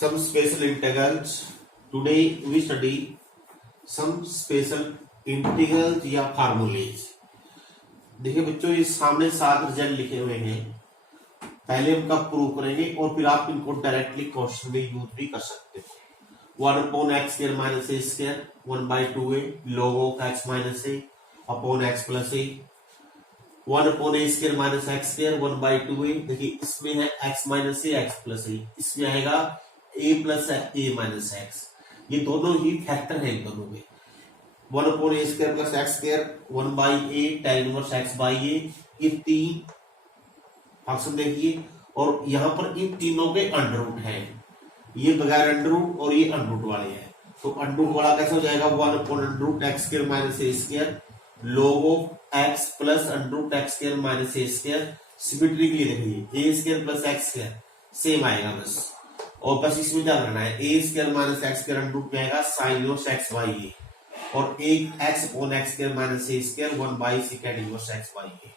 some special integrals. Today we study some special integrals या फार्मूलेज। देखिए बच्चों, ये सामने 7 रिजल्ट लिखे हुए हैं। पहले उनका प्रूव करेंगे और फिर आप इनको डायरेक्टली क्वेश्चन में यूज भी कर सकते हो। 1/x² minus A square 1/2a log of x minus A upon x plus A 1/a² minus x square 1/2a। देखिए इसमें है x माइनस ए x प्लस ए, इसमें आएगा a plus A minus x। ये दोनों ही फैक्टर हैं इन दोनों में। 1/a² plus x square 1/a tan inverse x by a, ये 3 फंक्शन देखिए। और यहां पर इन तीनों के अंडर रूट है, ये बगैर अंडर रूट और ये अंडर रूट वाले हैं। तो अंडर रूट वाला कैसे हो जाएगा 1/√x² minus A square log of x plus √x² minus A square. Symmetry के लिए देखिए a square plus x square same आएगा बस, और बस इसमें क्या करना है a square minus x square under root में आएगा sine inverse x by a, और एक x upon x square minus ए स्क्वायर 1/सेकेंड inverse x by a.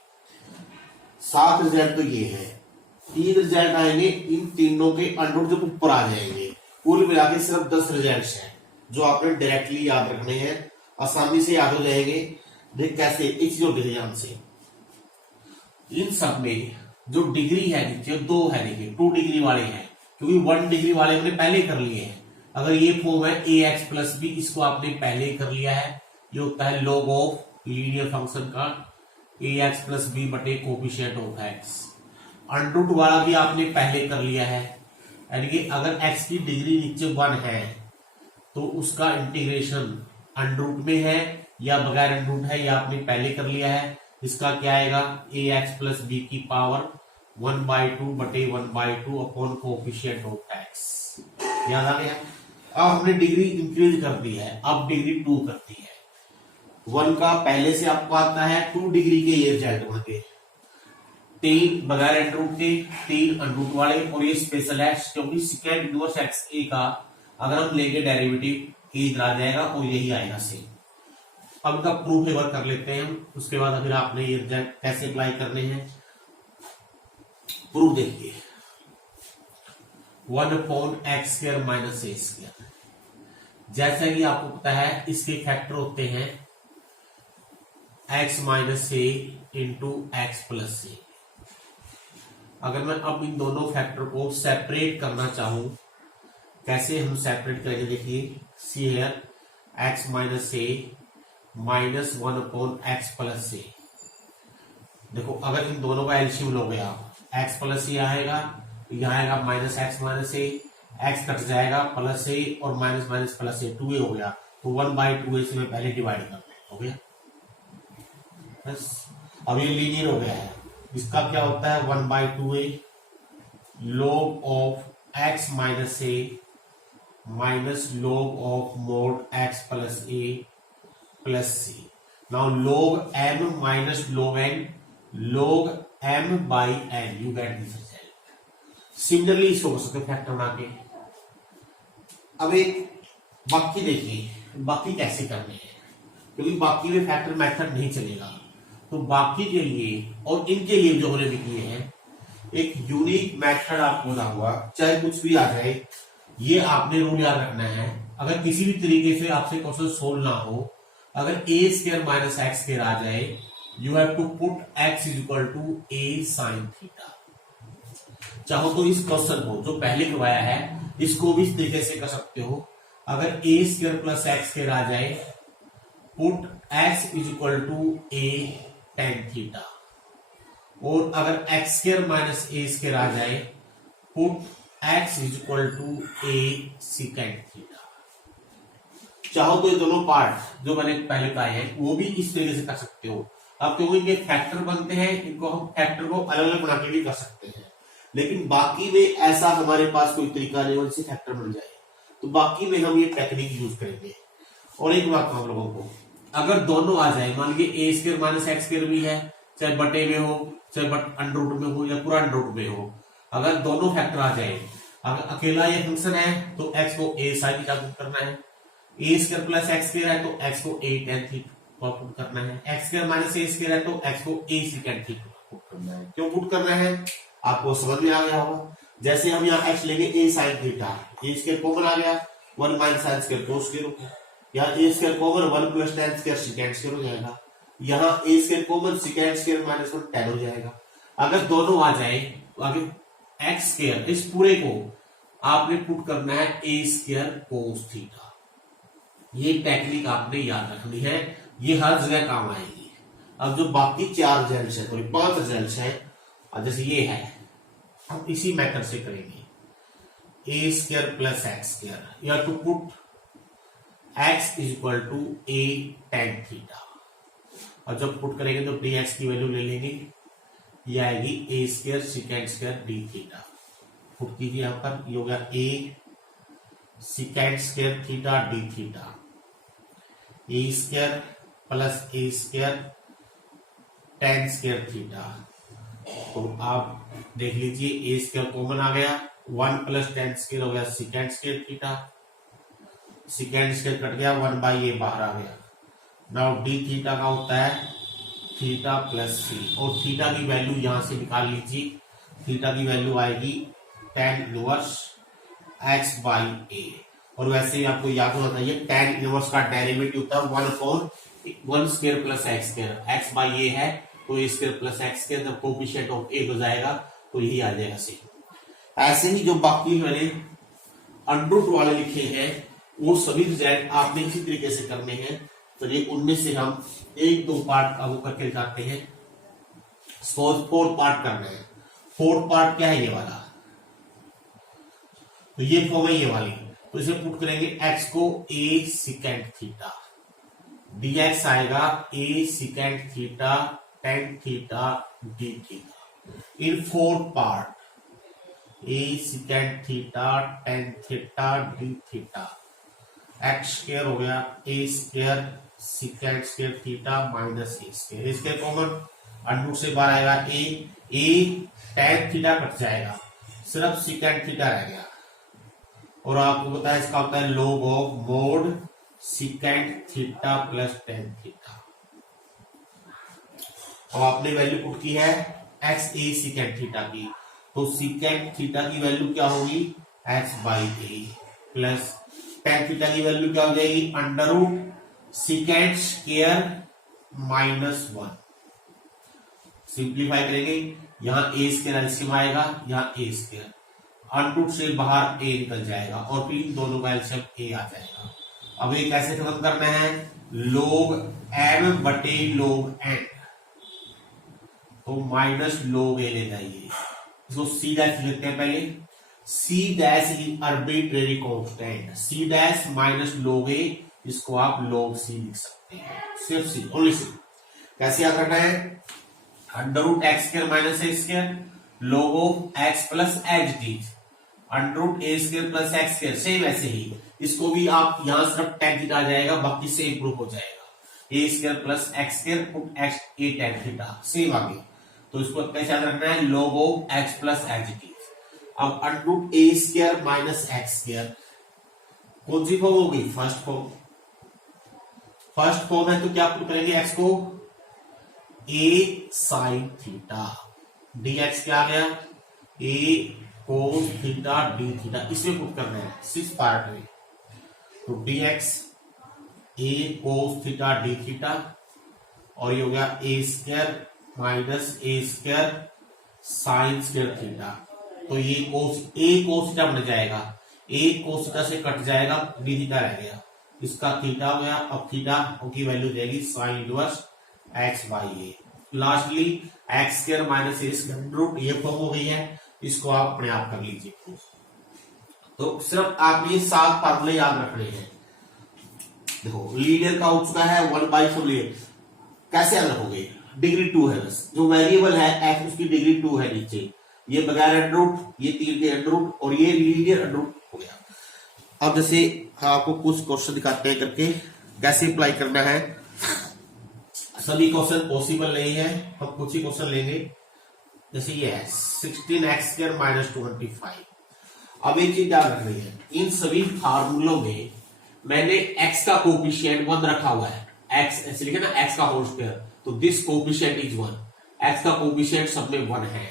7 result तो ये है। 3 रिजल्ट आएंगे, इन तीनों के अंडर रूट जब ऊपर आ जाएंगे। कुल मिला के सिर्फ 10 रिजल्ट हैं जो आपने डायरेक्टली याद रखने हैं, आसानी से याद हो जाएंगे। देख कैसे, एक चीज और देखिए ध्यान से, इन सब में जो डिग्री है नीचे 2 है, देखिए 2 डिग्री वाले हैं, क्योंकि 1 डिग्री वाले हमने पहले कर लिए हैं। अगर ये फॉर्म है ax प्लस बी, इसको आपने पहले ही कर लिया है। ये होता है log ऑफ लीनियर फंक्शन का ax प्लस बी बटे coefficient of x। Under root वाला भी आपने पहले कर लिया है, यानी कि अगर x की डिग्री नीचे 1 है तो उसका इंटीग्रेशन अंडर रूट में है या बगैर अंडर रूट है, या आपने पहले कर लिया है। इसका क्या आएगा ax प्लस बी की पावर 1/2 बटे 1/2 अपॉन कोफिशिएंट ऑफ x। याद आ गया। अब हमने डिग्री इंक्रीज कर दी है, अब डिग्री 2 करती है। 1 का पहले से आपको आता है 2 डिग्री के ये रिजल्ट बन के, 3 बगैर अंडर रूट के, 3 अंडर रूट वाले, और ये स्पेशल है क्योंकि सेकेंड इनवर्स एक्स ए का अगर हम लेंगे डेरिवेटिव इधर आ जाएगा और यही आएगा सेम। अब इनका प्रूफ एक बार कर लेते हैं हम, उसके बाद अगर आपने ये रिजल्ट कैसे अप्लाई करने हैं प्रूफ देखिए। 1/x² माइनस ए स्क्वायर, जैसा कि आपको पता है इसके फैक्टर होते हैं x माइनस ए इंटू एक्स प्लस ए। अगर मैं अब इन दोनों फैक्टर को सेपरेट करना चाहूं, कैसे हम सेपरेट करेंगे देखिए। See here x minus A minus 1/x plus a. देखो अगर इन दोनों का एलसीएम लोगे आप, x प्लस ए आएगा, यहाँ आएगा माइनस एक्स माइनस ए, एक्स कट जाएगा प्लस ए और माइनस माइनस प्लस ए 2a हो गया। तो 1/2a से मैं पहले डिवाइड कर लें, हो गया बस। अब ये लीनियर हो गया है। इसका क्या होता है 1/2a log of x minus A minus log of mod x plus A plus C. Now log m minus log n log m by n, you get this result. Similarly इसको कर सकते फैक्टर बना के। अब एक बाकी देखिए, बाकी कैसे करने हैं, क्योंकि बाकी में फैक्टर मेथड नहीं चलेगा। तो बाकी के लिए और इनके लिए जो हमने लिखे हैं एक यूनिक मेथड आपको बना हुआ, चाहे कुछ भी आ जाए, ये आपने रूल याद रखना है। अगर किसी भी तरीके से आपसे क्वेश्चन सोल्व ना हो, अगर a² माइनस एक्स स्क्वायर आ जाए, you have to put x is equal to a sine theta. चाहो तो इस क्वेश्चन को जो पहले करवाया है इसको भी इस तरीके से कर सकते हो। अगर a² प्लस एक्स स्क्वायर आ जाए, put x is equal to a tan theta. और अगर x² माइनस a स्क्वायर आ जाए, put x is equal to a second theta. चाहो तो ये दोनों पार्ट जो मैंने पहले बताए हैं वो भी इस तरीके से कर सकते हो। अब क्योंकि इनके फैक्टर बनते हैं, इनको हम फैक्टर को अलग अलग बना के भी कर सकते हैं, लेकिन बाकी में ऐसा हमारे पास कोई तरीका नहीं जिससे फैक्टर बन जाए, तो बाकी में हम ये टेक्निक यूज करेंगे। और एक बात हम लोगों को, अगर दोनों आ जाए, मान लीजिए a² माइनस एक्स स्क्वायर भी है, चाहे बटे में हो चाहे अंडर रूट में हो या पूरा अंडर रूट में हो, अगर दोनों फैक्टर आ जाए, अगर अकेला ये फंक्शन है तो x को a साइन थीटा पुट करना है, a² प्लस एक्स स्क्वायर है तो x को a tan थीटा पुट करना है, x² माइनस a स्क्वायर है तो x को a सेकेंड थीटा पुट करना है। क्यों पुट करना है आपको समझ में आ गया होगा। जैसे हम यहाँ एक्स लेंगे a sine theta, a square common आ गया, 1 minus sine square cos square हो गया, यहाँ a square common 1 plus tan square second square हो जाएगा, यहाँ a square common second square minus 1 tan हो जाएगा। अगर दोनों आ जाए तो आगे एक्स स्क्वायर, इस पूरे को आपने पुट करना है ए स्क्वायर कोस थीटा। ये टेक्निक आपने याद रखनी है, ये हर जगह काम आएगी। अब जो बाकी 4 रिजल्ट है, सॉरी 5 रिजल्ट है, जैसे ये है, हम इसी मेथड से करेंगे। A square plus x square, या to put X is equal to A tan theta, और जब पुट करेंगे तो डी एक्स की वैल्यू ले लेंगे, ये आएगी a square second square d theta. Put कीजिए यहां पर, ये हो गया a second square theta d theta, a square plus a square tan square theta. तो आप देख लीजिए ए स्क्वायर कॉमन आ गया, 1 प्लस tan स्क्वायर हो गया second square theta, second square cut गया, 1 बाई ए बाहर आ गया। नाउ डी थीटा का होता है थीटा प्लस सी, और थीटा की वैल्यू यहां से निकाल लीजिए, थीटा की वैल्यू आएगी tan inverse X by a. और वैसे ही आपको याद होना चाहिए tan इनवर्स का डेरिवेटिव होता है 1 square plus x square, x by a है तो a square plus x square, जब कोएफिशिएंट ऑफ ए हो जाएगा तो यही आ जाएगा सी। ऐसे ही जो बाकी मैंने अंडरूट वाले लिखे हैं वो सभी रिजल्ट आपने इसी तरीके से करने हैं। तो ये उनमें से हम 1-2 पार्ट अब करके दिखाते हैं, फोर्थ पार्ट करना है। फोर्थ पार्ट क्या है, ये वाला, तो ये फॉर्म है ये वाली, तो इसे पुट करेंगे एक्स को ए सेकेंड थीटा, dx आएगा a second theta tan theta d theta in fourth part, a second theta tan theta d theta, x square हो गया a square second square theta minus A square, इसके common under root से बाहर आएगा ए tan theta cut जाएगा, सिर्फ second theta रह गया। और आपको पता है इसका होता है log of mode second theta plus tan theta. और आपने वैल्यू पुट की है एक्स ए सेकेंड थीटा की, तो सेकेंड थीटा की वैल्यू क्या होगी X by A, plus tan theta की वैल्यू क्या हो जाएगी under root second square minus 1। Simplify करेंगे, यहाँ ए स्क्वायर एलसीएम आएगा, यहाँ ए स्क्वायर अंडर रूट से बाहर ए निकल जाएगा, और फिर इन दोनों का एलसीएम ए आ जाएगा। अब ये कैसे खत्म करना है, log m बटे log n, तो माइनस log a ले जाइए, इसको सी डैश लिखते हैं पहले, C dash is arbitrary constant, C dash minus log a, इसको आप log c लिख सकते हैं, सिर्फ सी, ओनली सी। कैसे याद रखना है, under root X square minus A square log of x plus H D, under root A square plus x square, same ऐसे ही इसको भी आप यहां सिर्फ tan थीटा आ जाएगा, बाकी से इंप्रूव हो जाएगा, a square plus x square put x a tan theta, same आगे। तो इसको कैसे याद रखना है, log of x plus H d. अब अंडर रूट ए स्क्वायर माइनस एक्स स्क्वायर कौन सी फॉर्म होगी, फर्स्ट फॉर्म, फर्स्ट फॉर्म है तो क्या पुट करेंगे एक्स को a sine theta, d x क्या आ गया a cos theta d theta, इसमें पुट करना है सिक्स पार्ट में, तो डी एक्स ए कोस थीटा डी थीटा, और ये हो गया a square minus A square sine square theta, तो ये कोस थीटा बन जाएगा, ए कोस थीटा से कट जाएगा, डी थीटा रह गया, इसका थीटा हो गया, अब थीटा की वैल्यू जाएगी sine inverse X by A, lastly X square minus A square root, ये फॉर्म हो गई है, इसको आप अपने आप कर लीजिए। तो सिर्फ आपने 7 फार्मूले याद रखने हैं। देखो लीनियर का हो चुका है 1/4 लीनियर, कैसे याद रखोगे, डिग्री 2 है, बस जो वेरिएबल है एक्स उसकी डिग्री 2 है नीचे, ये बगैर अंडर रूट, ये 3 के अंडर रूट, और ये लीनियर अंडर रूट हो गया। अब जैसे आपको कुछ क्वेश्चन दिखाते हैं करके कैसे अप्लाई करना है, सभी क्वेश्चन पॉसिबल नहीं है, हम कुछ ही क्वेश्चन लेंगे। जैसे ये है 16x² माइनस 25। अब एक चीज याद रखनी है, इन सभी फार्मूलों में मैंने x का कोएफिशिएंट 1 रखा हुआ है, x ऐसे लिखे ना x का होल स्क्वायर, तो दिस कोएफिशिएंट इज 1, x का कोएफिशिएंट सब में 1 है।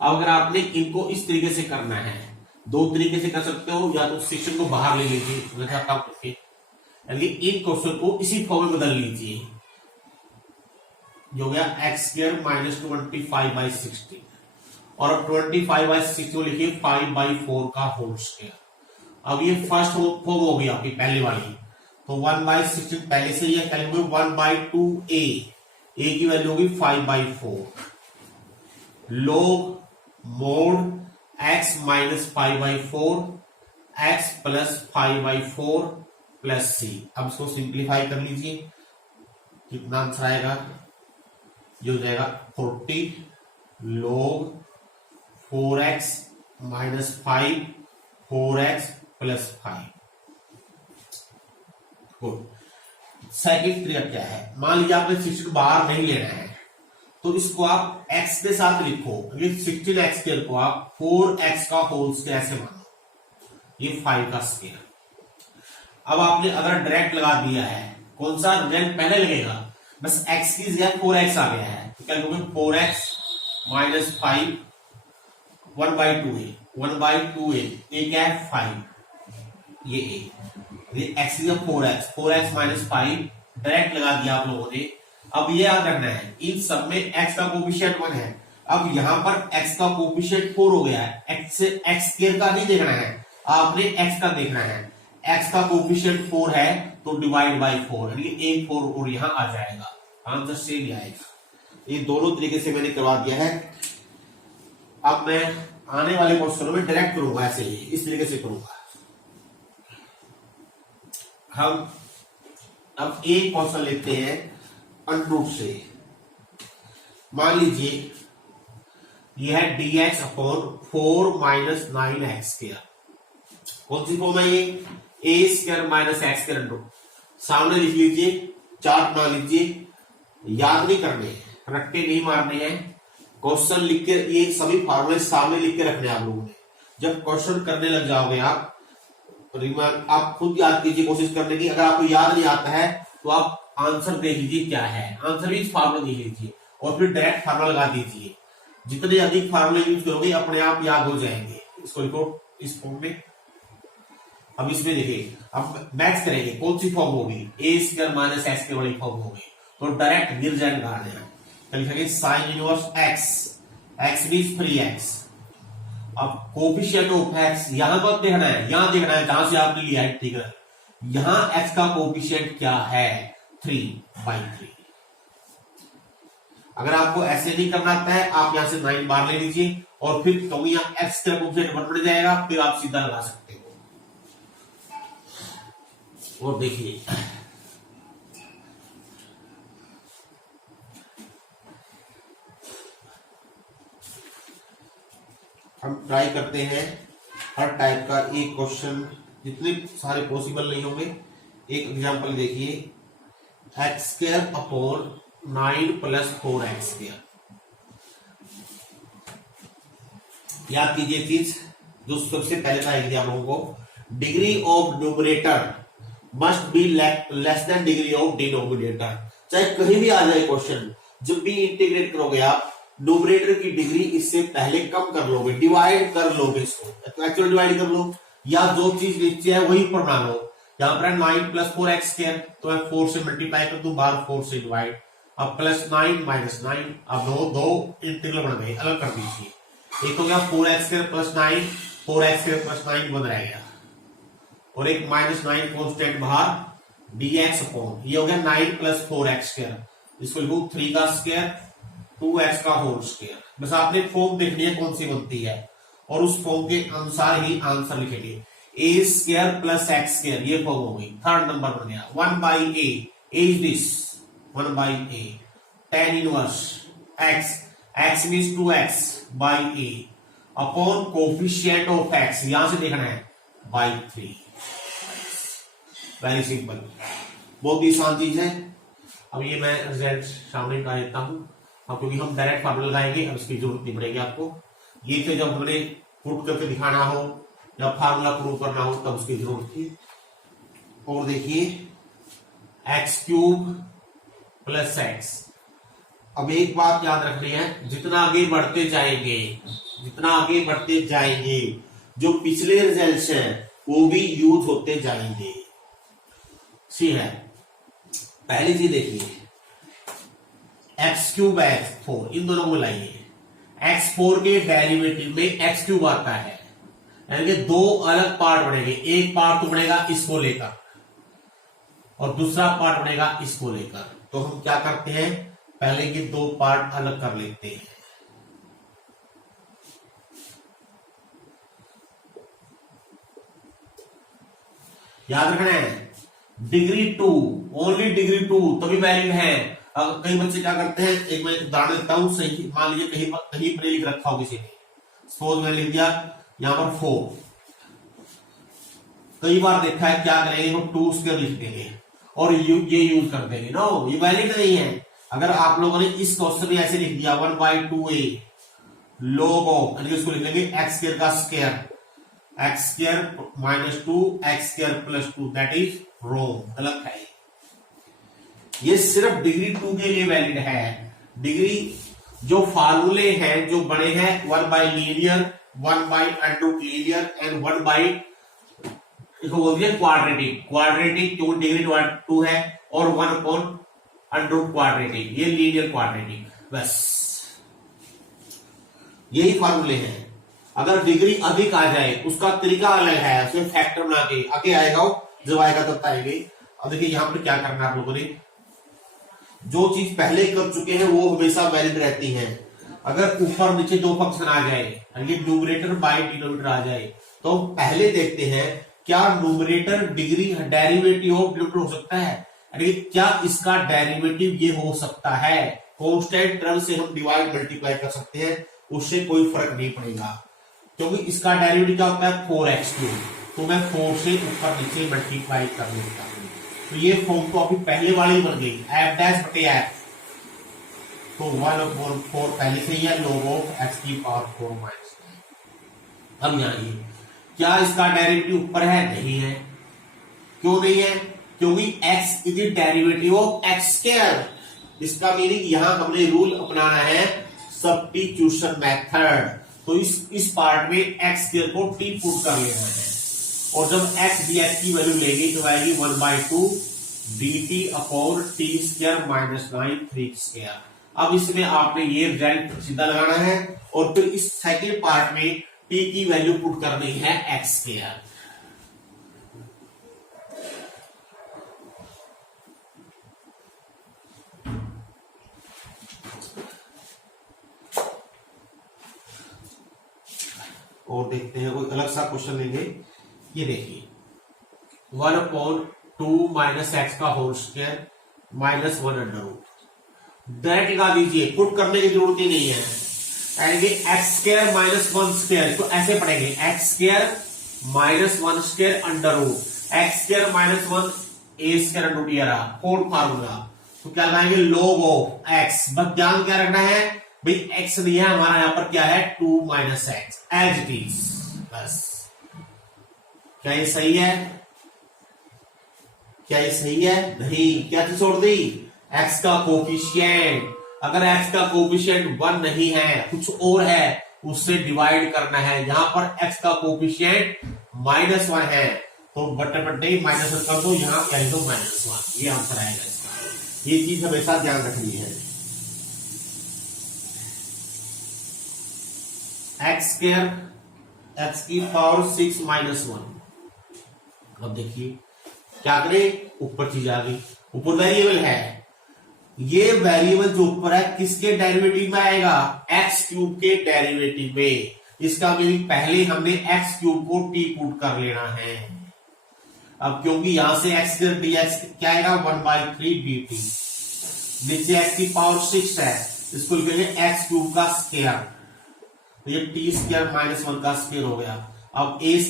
अब अगर आपने इनको इस तरीके से करना है, दो तरीके से कर सकते हो, या तो सेक्शन को बाहर ले लीजिए काम करके, यानी इन क्वेश्चन को इसी फॉर्म में बदल लीजिए, जो हो गया x² माइनस 25/16, और अब 25/16 को लिखिए 5/4 का होल स्क्वायर। अब ये फर्स्ट फॉर्म हो गई आपकी पहले वाली, तो 1/16 पहले से ये कैलकुलेट 1/2a, a की वैल्यू होगी 5/4, log mode x minus 5/4 x plus 5/4 plus c। अब इसको सिंप्लीफाई कर लीजिए, कितना आंसर आएगा, जो हो जाएगा 40 log 4x minus 5 4x plus 5। Good. Second क्रिया क्या है, मान लीजिए आपने 16 बाहर नहीं लेना है, तो इसको आप x के साथ लिखो, ये 16x² को आप 4x का होल स्क्वायर ऐसे मानो, ये 5 का स्क्वायर। अब आपने अगर डायरेक्ट लगा दिया है, कौन सा रिजल्ट पहले लगेगा, बस x की जगह 4x आ गया है, तो क्या लिखोगे 4x माइनस 5 1/2a 1/2a, ये क्या है 5, ये x की जगह 4x माइनस 5 डायरेक्ट लगा दिया आप लोगों ने। अब ये याद रखना है, इन सब में x का कोफिशिएंट 1 है, अब यहां पर x का कोफिशिएंट 4 हो गया है, x² का नहीं देखना है, आपने x का देखना है, x का कोफिशिएंट 4 है तो डिवाइड बाय 4, यानी एक 4 और यहां आ जाएगा, आंसर सेम आएगा। ये दोनों तरीके से मैंने करवा दिया है। अब मैं आने वाले क्वेश्चनों में डायरेक्ट करूंगा, ऐसे ही इस तरीके से करूंगा। हम अब एक क्वेश्चन लेते हैं अंडरूट से। मान लीजिए यह है dx अपॉन 4 माइनस 9x², कौन सी फॉर्म है ये, a² माइनस x² अंडरूट। सामने लिख लीजिए, चार्ट बना लीजिए, याद नहीं करने, रट्टे नहीं मारने हैं, क्वेश्चन लिख के ये सभी फॉर्मूले सामने लिख के रखने आप लोगों ने। जब क्वेश्चन करने लग जाओगे आप खुद याद कीजिए, कोशिश करने की। अगर आपको याद नहीं आता है तो आप आंसर देख लीजिए क्या है, आंसर भी इस फार्मूला देख लीजिए और फिर डायरेक्ट फार्मूला लगा दीजिए। जितने अधिक फार्मूले यूज करोगे अपने आप याद हो जाएंगे। इसको लिखो इस फॉर्म में। अब इसमें देखिए, अब मैथ्स करेंगे, कौन सी फॉर्म होगी, a² माइनस x² वाली फॉर्म होगी, तो डायरेक्ट निर्जन निकालने हैं, तो लिखेंगे sign inverse x means 3x। अब कोफिशिएंट ऑफ x यहां पर देखना है, यहां देखना है जहां से आपने लिया है, ठीक है, यहां x का कोफिशिएंट क्या है 3/3। अगर आपको ऐसे नहीं करना आता है, आप यहां से 9 बार ले लीजिए और फिर क्योंकि यहां x का कोफिशिएंट 1 बढ़ जाएगा, फिर आप सीधा लगा सकते हो। और देखिए हम ट्राई करते हैं हर टाइप का एक क्वेश्चन, जितने सारे पॉसिबल नहीं होंगे। एक एग्जांपल देखिए, x² अपॉन 9 प्लस 4x²। याद कीजिए चीज जो सबसे पहले बताई थी आप लोगों को, degree of numerator must be less than degree of denominator. चाहे कहीं भी आ जाए क्वेश्चन, जब भी इंटीग्रेट करोगे आप, न्यूमरेटर की डिग्री इससे पहले कम कर लोगे, डिवाइड कर लोगे इसको, तो एक्चुअल डिवाइड कर लो, या जो चीज नीचे है वही पर बना लो। यहां पर 9 प्लस 4x², तो मैं 4 से मल्टीप्लाई कर दूं, बाहर 4 से डिवाइड, अब प्लस 9 माइनस 9, अब दो इंटीग्रल बन गए, अलग कर दीजिए। एक हो गया 4x² प्लस 9, 4x² प्लस 9 बन रहेगा, और एक माइनस 9 कॉन्स्टेंट बाहर, dx अपॉन ये हो गया 9 प्लस 4x², इसको लिखो 3 का स्क्वायर 2x का होल स्क्वायर। बस आपने फॉर्म देखनी है कौन सी बनती है, और उस फॉर्म के अनुसार ही आंसर लिखेंगे। a² प्लस x², ये फॉर्म हो गई, थर्ड नंबर बन गया 1/a, a is this 1/a, tan inverse x means 2x by a upon coefficient of x, यहां से देखना है by 3। वेरी सिंपल, बहुत ही आसान चीज है। अब ये मैं रिजल्ट सामने का देता हूं, क्योंकि हम डायरेक्ट फार्मूला लगाएंगे, अब इसकी जरूरत नहीं पड़ेगी आपको। ये तो जब हमने पुट करके दिखाना हो या फार्मूला प्रूव करना हो तब उसकी जरूरत थी। और देखिए x³ प्लस x। अब एक बात याद रखनी है, जितना आगे बढ़ते जाएंगे जितना आगे बढ़ते जाएंगे जो पिछले रिजल्ट्स हैं वो भी यूज होते जाएंगे। सी है, पहली चीज देखिए, x³ x4 इन दोनों को लाइए। x4 के डेरिवेटिव में x³ आता है, यानी कि दो अलग पार्ट बनेंगे। एक पार्ट तो बनेगा इसको लेकर और दूसरा पार्ट बनेगा इसको लेकर। तो हम क्या करते हैं, पहले के दो पार्ट अलग कर लेते हैं। याद रखना है डिग्री 2, ओनली डिग्री 2 तभी वैलिड है। अब कई बच्चे क्या करते हैं, एक मैं उदाहरण देता हूं, सही मान लीजिए कहीं कहीं पर लिख रखा हो किसी ने, सपोज मैंने लिख दिया यहां पर 4। कई बार देखा है क्या करेंगे, वो 2² लिख देंगे और ये यूज कर देंगे। नो, ये वैलिड नहीं है। अगर आप लोगों ने इस क्वेश्चन में ऐसे लिख दिया 1/2a log of, इसको लिख लेंगे x² का square, x² - 2 x² + 2, that is wrong, गलत है। ये सिर्फ डिग्री 2 के लिए वैलिड है। डिग्री जो फार्मूले हैं जो बड़े हैं 1/लीनियर, 1/√लीनियर एंड 1/ इसको बोल दिया क्वाड्रेटिक। क्वाड्रेटिक क्यों डिग्री 2 है और 1/√, क्वाड्रेटिक, ये लीनियर क्वाड्रेटिक, बस यही फार्मूले हैं। अगर डिग्री अधिक आ जाए उसका तरीका अलग है, उसे फैक्टर बना के आगे आएगा, जब आएगा तब आएंगे। अब देखिए यहां पर क्या करना है आप लोगों ने, जो चीज पहले कर चुके हैं वो हमेशा वैलिड रहती है। अगर ऊपर नीचे दो फंक्शन आ जाए, न्यूमरेटर बाय डिनोमिनेटर आ जाए, तो पहले देखते हैं क्या numerator degree derivative of denominator हो सकता है, यानी क्या इसका डेरिवेटिव ये हो सकता है। कांस्टेंट टर्म से हम डिवाइड मल्टीप्लाई कर सकते हैं, उससे कोई फर्क नहीं पड़ेगा, क्योंकि इसका डेरिवेटिव क्या होता है 4x³, तो मैं 4 से ऊपर नीचे मल्टीप्लाई कर देता हूं। तो ये फॉर्म तो अभी पहले वाली बन गई, f'/f, तो 1/4 पहले से ही है, log of x⁴ - 9। अब यहां ये क्या इसका डेरिवेटिव ऊपर है, नहीं है। क्यों नहीं है, क्योंकि x is derivative of x²। इसका मीनिंग यहां हमने रूल अपनाना है सब्स्टिट्यूशन मेथड। तो इस पार्ट में x² को t पुट कर लेना है, और जब x dx की वैल्यू लेंगे तो आएगी 1/2 dt अपॉन t² - 9 3²। अब इसमें आपने ये रिजल्ट सीधा लगाना है और फिर इस सेकंड पार्ट में t की वैल्यू पुट करनी है x²। और देखते हैं कोई अलग सा क्वेश्चन लेंगे। ये देखिए 1/2 - x² - 1/√, डायरेक्ट लगा दीजिए, पुट करने की जरूरत ही नहीं है। यानी x² - 1² तो ऐसे पढ़ेंगे x² - 1² under root, x² - 1 a²√, ये रहा फोर्थ फार्मूला। तो क्या लगाएंगे log of x, बस ध्यान क्या रखना है भाई, x नहीं है हमारा, यहां पर क्या है 2 - x एज इट इज, बस। क्या ये सही है, क्या ये सही है, नहीं, क्या चीज छोड़ दी, x का कोफिशिएंट। अगर x का कोफिशिएंट 1 नहीं है, कुछ और है, उससे डिवाइड करना है। यहां पर x का कोफिशिएंट -1 है, तो बट्टे -1 कर दो, यहां कह दो -1, ये आंसर आएगा इसका। ये चीज हमेशा ध्यान रखनी है। x² x⁴ 6 - 1। अब देखिए क्या करें, ऊपर चीज आ गई, ऊपर वेरिएबल है। ये वेरिएबल जो ऊपर है किसके डेरिवेटिव में आएगा, x³ के डेरिवेटिव में। इसका मीनिंग पहले हमने x³ को t पुट कर लेना है। अब क्योंकि यहां से x² dx क्या आएगा 1/3 dt, नीचे x⁴ है, इसको लिखेंगे x³ का स्क्वायर, ये t² - 1 का स्क्वायर हो गया। अब a² -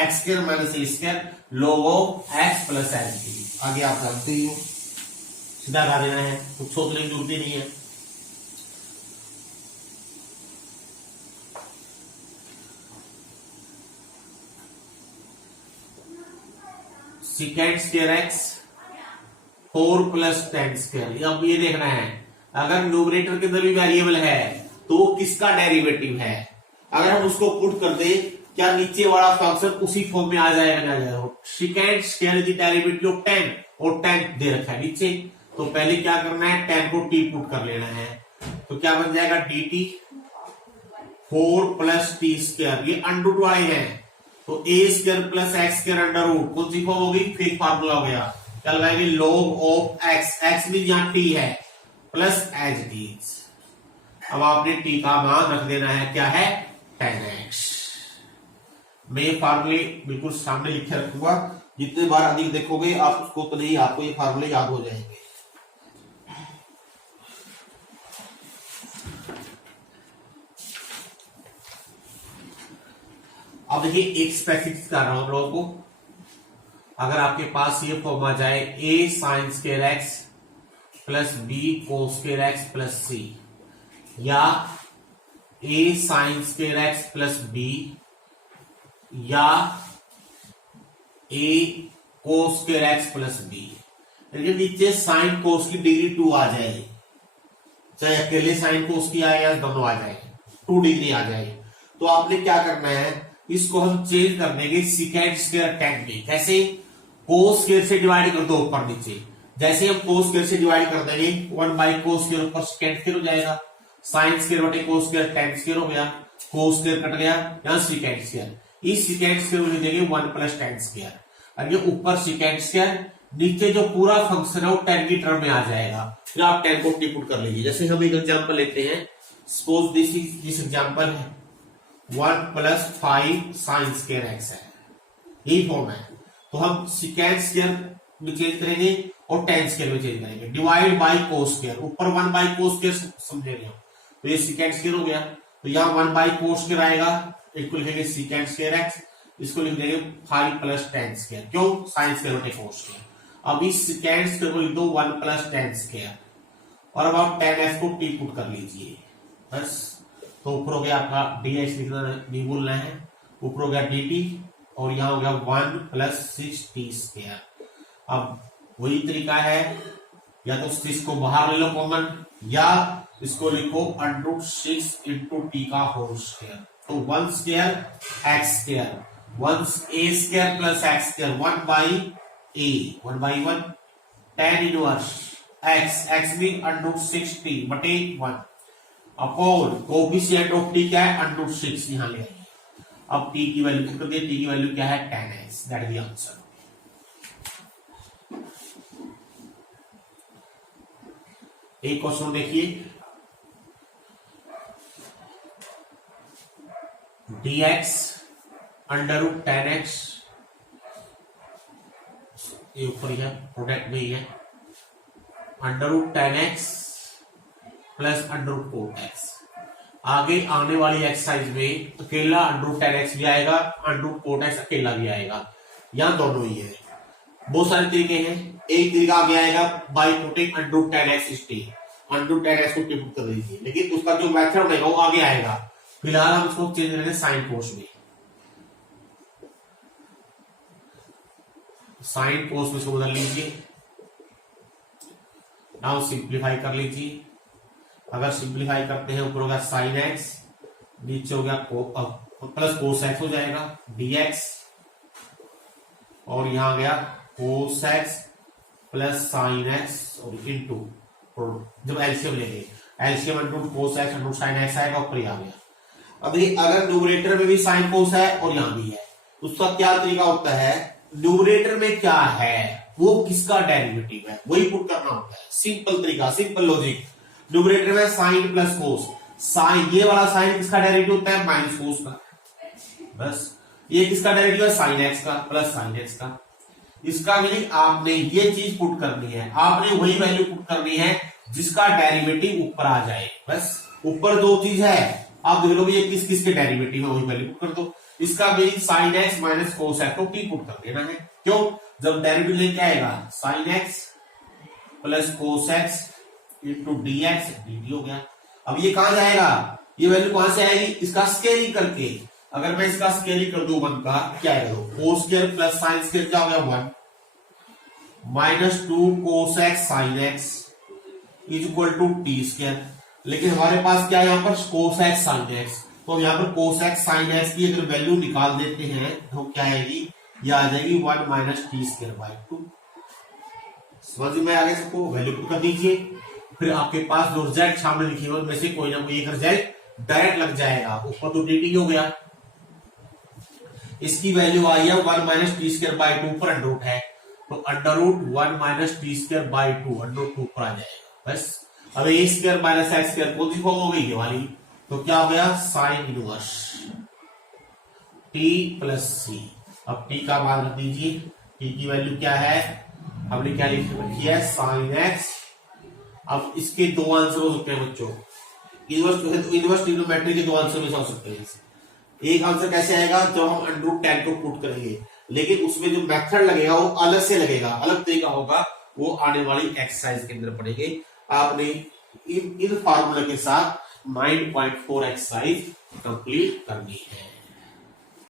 x² - a² log of x + x। आगे आप जानते ही हो, सीधा लगा देना है, कुछ सोचने की जरूरत ही नहीं है। sec² x 4 + tan²। अब ये देखना है, अगर न्यूमरेटर के अंदर भी वेरिएबल है तो वो किसका डेरिवेटिव है। अगर हम उसको पुट कर दे, क्या नीचे वाला फंक्शन उसी फॉर्म में आ जाएगा ना जाएगा। Second square is the derivative of 10 और 10 दे रखा है नीचे, तो पहले क्या करना है 10 को टी पुट कर लेना है। तो क्या बन जाएगा d t 4 plus t square, ये अंडर रूट वाले हैं, तो a square plus x square under root कौन सी फॉर्म होगी, फिर फार्मूला हो गया। क्या लगाएंगे log ऑफ एक्स, एक्स भी यहाँ टी है प्लस एज टी। अब आपने टी का मान रख देना है, क्या है 10x। मैं ये फार्मूले बिल्कुल सामने लिखे रखूंगा, जितने बार अधिक देखोगे आप उसको तो नहीं, आपको ये फार्मूले याद हो जाएंगे। अब देखिए एक स्पेसिफिक कर रहा हूं हम लोगों को, अगर आपके पास ये फॉर्म आ जाए a sine square x plus b cos square x plus c, या a sine square x plus b, या a cos square x plus b, लेकिन नीचे साइन कोस की डिग्री 2 आ जाए, चाहे अकेले साइन कोस की आए या दोनों आ जाए, 2 डिग्री आ जाए, तो आपने क्या करना है, इसको हम चेंज कर देंगे सिकेंड स्क्वायर टेन में। कैसे, कोस स्क्वायर से डिवाइड कर दो ऊपर नीचे, जैसे हम कोस स्क्वायर से डिवाइड कर देंगे 1 बाई कोस स्क्वायर ऊपर सेकेंड स्क्वायर हो जाएगा, साइन स्क्वायर बटे कोस स्क्वायर टेन स्क्वायर हो गया, कोस स्क्वायर कट गया, यहाँ सिकेंड स्क्वायर, इस सिकेंड स्क्वायर को लिख देंगे 1 प्लस टेन स्क्वायर, और ये ऊपर सिकेंड स्क्वायर, नीचे जो पूरा फंक्शन है वो 10 की टर्म में आ जाएगा। फिर आप 10 को पुट कर लीजिए। जैसे हम एक एग्जांपल लेते हैं, सपोज दिस एग्जांपल है 1 प्लस 5 साइन स्क्वायर एक्स है, यही फॉर्म है, तो हम सिकेंड स्क्वायर में चेंज करेंगे और 10 स्क्वायर में चेंज करेंगे, डिवाइड बाई कोस स्क्वायर, ऊपर 1 बाई कोस स्क्वायर समझेंगे हम, तो ये सिकेंड स्क्वायर हो गया, तो यहाँ 1 बाई कोस स्क्वायर आएगा, इसको लिखेंगे सिकेंड स्क्वायर एक्स, इसको लिख देंगे 5 प्लस 10 स्क्वायर, क्यों साइन स्क्वायर बटे कोस स्क्वायर। अब इस सिकेंड स्क्वायर को लिख दो 1 प्लस 10 स्क्वायर, और अब आप 10s को टी पुट कर लीजिए बस। तो ऊपर हो गया आपका dx लिखना नहीं भूलना है, ऊपर हो गया dt, और यहाँ हो गया 1 प्लस 6t स्क्वायर। अब वही तरीका है, या तो 6 को बाहर ले लो कॉमन, या इसको लिखो √6 इंटू टी का होल स्क्वायर, तो 1 square x square, 1 a square plus x square, 1 by a, 1 by 1 tan inverse x, x भी √6t बटे 1 अपॉन कोफिशिएंट ऑफ t क्या है √6, यहां ले आइए। अब t की वैल्यू कर दिए, t की वैल्यू क्या है 10x, that is the answer. एक क्वेश्चन देखिए, dx √10x, ये ऊपर ही है प्रोडक्ट में ही है, √10x प्लस √4x। आगे आने वाली एक्सरसाइज में अकेला √10x भी आएगा, √4x अकेला भी आएगा, यहाँ दोनों ही है। बहुत सारे तरीके हैं, एक तरीका आगे आएगा by putting √10x T, √10x को टिप कर दीजिए, लेकिन उसका जो मेथड रहेगा वो आगे आएगा। फिलहाल हम इसको चेंज करेंगे साइन कोस में, साइन कोस में इसको बदल लीजिए, नाउ सिंप्लीफाई कर लीजिए। अगर सिंप्लीफाई करते हैं ऊपर होगा साइन एक्स, नीचे हो गया प्लस कोस एक्स हो जाएगा dx, और यहां गया cos x plus sine x और इंटू, जब एलसीएम लेंगे LCM √ cos x √ sine x आएगा, ऊपर ही आ गया। अब देखिए अगर न्यूमरेटर में भी साइन कोस है और यहां भी है, उसका क्या तरीका होता है, न्यूमरेटर में क्या है वो किसका डेरिवेटिव है वही पुट करना होता है। सिंपल तरीका, सिंपल लॉजिक। न्यूमरेटर में साइन प्लस कोस, साइन ये वाला साइन किसका डेरिवेटिव होता है माइनस कोस का, बस ये किसका डेरिवेटिव है साइन एक्स का प्लस साइन एक्स का। इसका मीनिंग आपने ये चीज पुट करनी है, आपने वही वैल्यू पुट करनी है जिसका डेरिवेटिव ऊपर आ जाए। बस ऊपर दो चीज है, आप देख लो ये किस किस के डेरिवेटिव है वही वैल्यू पुट कर दो। इसका meaning sine x minus cos x को टी पुट कर देना है, क्यों जब डेरिवेटिव लेके आएगा sine x plus cos x into D x D हो गया। अब ये कहां जाएगा, ये वैल्यू कहां से आएगी, इसका स्केलिंग करके। अगर मैं इसका स्केलिंग कर दूं 1 का क्या आएगा, cos square plus sine square क्या हो गया 1 minus 2 cos X sine X is equal to T square. लेकिन हमारे पास क्या है यहाँ पर कोसेक साइन एक्स, तो यहाँ पर कोसेक साइन एक्स की अगर वैल्यू निकाल देते हैं तो क्या आएगी, ये आ जाएगी 1 माइनस टी स्क्वायर बाई 2। समझ में आगे सबको, वैल्यू पुट कर दीजिए। फिर आपके पास जो रिजल्ट सामने लिखे हुए में से कोई ना कोई एक रिजल्ट डायरेक्ट लग जाएगा। ऊपर तो dt हो गया, इसकी वैल्यू आई है 1 माइनस टी स्क्वायर बाई 2 पर अंडर रूट है, तो under root 1 minus T square by 2 under root 2 पर आ जाएगा बस। अब A square minus x square कौन सी फॉर्म हो गई ये वाली, तो क्या हो गया साइन इनवर्स टी प्लस सी। अब टी का मान रख दीजिए, टी की वैल्यू क्या है, हमने क्या लिख रखी है साइन एक्स। अब इसके दो आंसर हो सकते हैं बच्चों, इनवर्स ट्रिग्नोमेट्री के दो आंसर में हो सकते हैं। एक आंसर कैसे आएगा, जब हम अंडर रूट 10 को पुट करेंगे, लेकिन उसमें जो मेथड लगेगा वो अलग से लगेगा, अलग तरीका होगा, वो आने वाली एक्सरसाइज के अंदर पढ़ेंगे। आपने इन फार्मूला के साथ 9.4 एक्सरसाइज कंप्लीट करनी है।